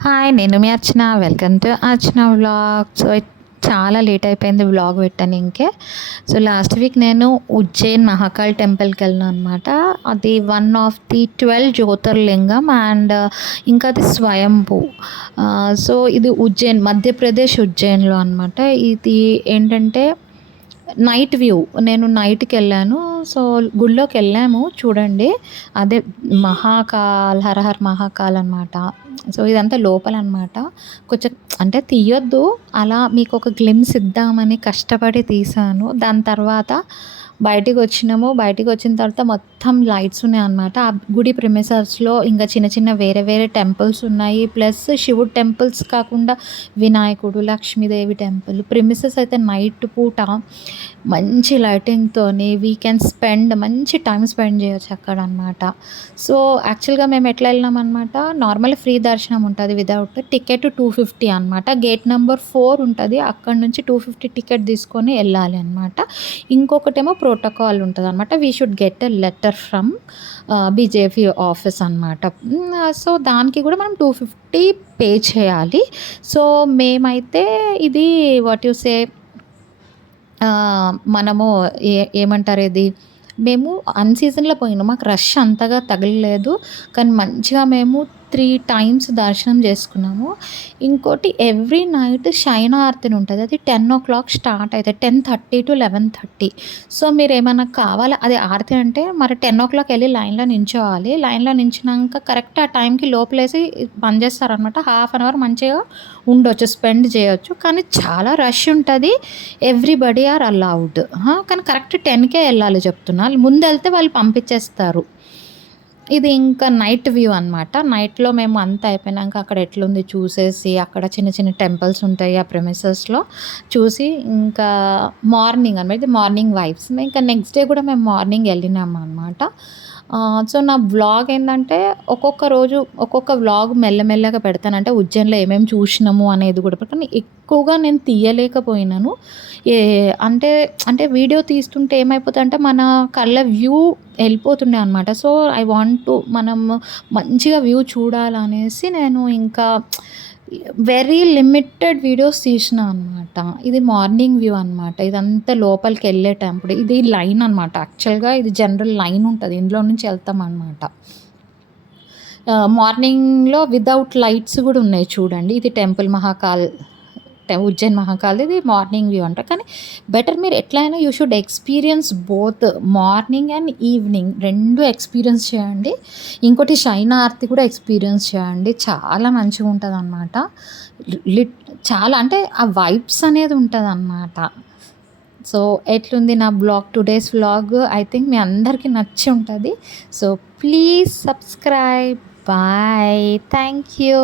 Hi, నేను మీ Archana. Welcome to Archana vlog. చాలా లేట్ అయిపోయింది వ్లాగ్ పెట్టడానికే. లాస్ట్ వీక్ నేను ఉజ్జయిన్ మహాకాల్ టెంపుల్కి వెళ్ళాను అనమాట. అది వన్ ఆఫ్ ది 12 జ్యోతిర్లింగం అండ్ ఇంకా అది స్వయంభూ. ఇది ఉజ్జయిన్, మధ్యప్రదేశ్ ఉజ్జయిన్లో అనమాట. ఇది ఏంటంటే నైట్ వ్యూ. నేను నైట్కి వెళ్ళాను. గుడిలోకి వెళ్ళాము చూడండి. అదే మహాకాల్, హరహర్ మహాకాల్ అనమాట. ఇదంతా లోపలనమాట. కొంచెం అంటే తీయొద్దు, అలా మీకు ఒక గ్లిమ్స్ ఇద్దామని కష్టపడి తీశాను. దాని తర్వాత బయటికి వచ్చిన తర్వాత మొత్తం లైట్స్ ఉన్నాయన్నమాట. ఆ గుడి ప్రిమిసెస్‌లో ఇంకా చిన్న చిన్న వేరే వేరే టెంపుల్స్ ఉన్నాయి. ప్లస్ శివుడు టెంపుల్స్ కాకుండా వినాయకుడు, లక్ష్మీదేవి టెంపుల్. ప్రిమిసెస్ అయితే నైట్ పూట మంచి లైటింగ్‌తోని వీ కెన్ స్పెండ్, మంచి టైమ్ స్పెండ్ చేయొచ్చు అక్కడనమాట. యాక్చువల్‌గా మేము ఎట్లా వెళ్ళినామనమాట, నార్మల్ ఫ్రీ దర్శనం ఉంటుంది వితౌట్ టికెట్. 250 అనమాట. గేట్ నెంబర్ 4 ఉంటుంది. అక్కడి నుంచి 250 టికెట్ తీసుకొని వెళ్ళాలి అనమాట. ఇంకొకటేమో ప్రోటోకాల్ ఉంటదనమాట. We should get a letter from BJP office అనమాట. దానికి కూడా మనం 250 పే చేయాలి. మేమైతే ఇది వాట్ యు సే, మనము ఏమంటారు ఇది, మేము అన్‌సీజన్‌లో పోయినాం. మాకు రష్ అంతగా తగలలేదు. కానీ మంచిగా మేము 3 టైమ్స్ దర్శనం చేసుకున్నాము. ఇంకోటి ఎవ్రీ నైట్ శయన ఆరతి ఉంటది. అది 10:00 స్టార్ట్ అయితది. 10:30 to 11:30. మీరేమన్నా కావాలా, అది ఆరతి అంటే మరి 10:00 వెళ్ళి లైన్‌లో నించోవాలి. లైన్‌లో నించున్నాక కరెక్ట్ ఆ టైంకి లోపలేసి బంద్ చేస్తారనమాట. హాఫ్ అన్ అవర్ మంచిగా ఉండొచ్చు, స్పెండ్ చేయొచ్చు. కానీ చాలా రష్ ఉంటుంది. Everybody are allowed. కానీ కరెక్ట్ 10కే వెళ్ళాలి చెప్తున్నా. ముందెళ్తే వాళ్ళు పంపించేస్తారు. ఇది ఇంకా నైట్ వ్యూ అనమాట. నైట్‌లో మేము అంతా అయిపోయినాక అక్కడ ఎట్లుంది చూసేసి, అక్కడ చిన్న చిన్న టెంపుల్స్ ఉంటాయి ఆ ప్రిమిసెస్‌లో చూసి, ఇంకా మార్నింగ్ అనమాట. ఇది మార్నింగ్ వైబ్స్. ఇంకా నెక్స్ట్ డే కూడా మేము మార్నింగ్ వెళ్ళినాము అనమాట. నా వ్లాగ్ ఏందంటే ఒక్కొక్క రోజు ఒక్కొక్క వ్లాగ్ మెల్లమెల్లగా పెడతాను. అంటే ఉజ్జయిన్‌లో ఏమేమి చూసినాము అనేది కూడా. కానీ ఎక్కువగా నేను తీయలేకపోయినాను. ఏ అంటే అంటే వీడియో తీస్తుంటే ఏమైపోతుందంటే మన కళ్ళ వ్యూ వెళ్ళిపోతుండే అనమాట. ఐ వాంట్ టు, మనం మంచిగా వ్యూ చూడాలనేసి నేను ఇంకా వెరీ లిమిటెడ్ వీడియోస్ తీసిన అనమాట. ఇది మార్నింగ్ వ్యూ అనమాట. ఇదంతా లోపలికెళ్ళే టప్పుడు ఇది లైన్ అనమాట. యాక్చువల్‌గా ఇది జనరల్ లైన్ ఉంటది. ఇందులో నుంచి వెళ్తామనమాట. మార్నింగ్‌లో వితౌట్ లైట్స్ కూడా ఉన్నాయి చూడండి. ఇది టెంపుల్ మహాకాల్, ఉజ్జయిన్ మహాకాల్. ఇది మార్నింగ్ వ్యూ అంట. కానీ బెటర్ మీరు ఎట్లయినా you should experience both morning and evening 2 experience చేయండి. ఇంకోటి శయన ఆరతి కూడా ఎక్స్పీరియన్స్ చేయండి. చాలా మంచిగా ఉంటదనమాట. చాలా అంటే ఆ వైబ్స్ అనేది ఉంటదనమాట. ఎట్లుంది నా vlog, today's vlog? I think మీ అందరికీ నచ్చి ఉంటుంది. Please subscribe. Bye. Thank you.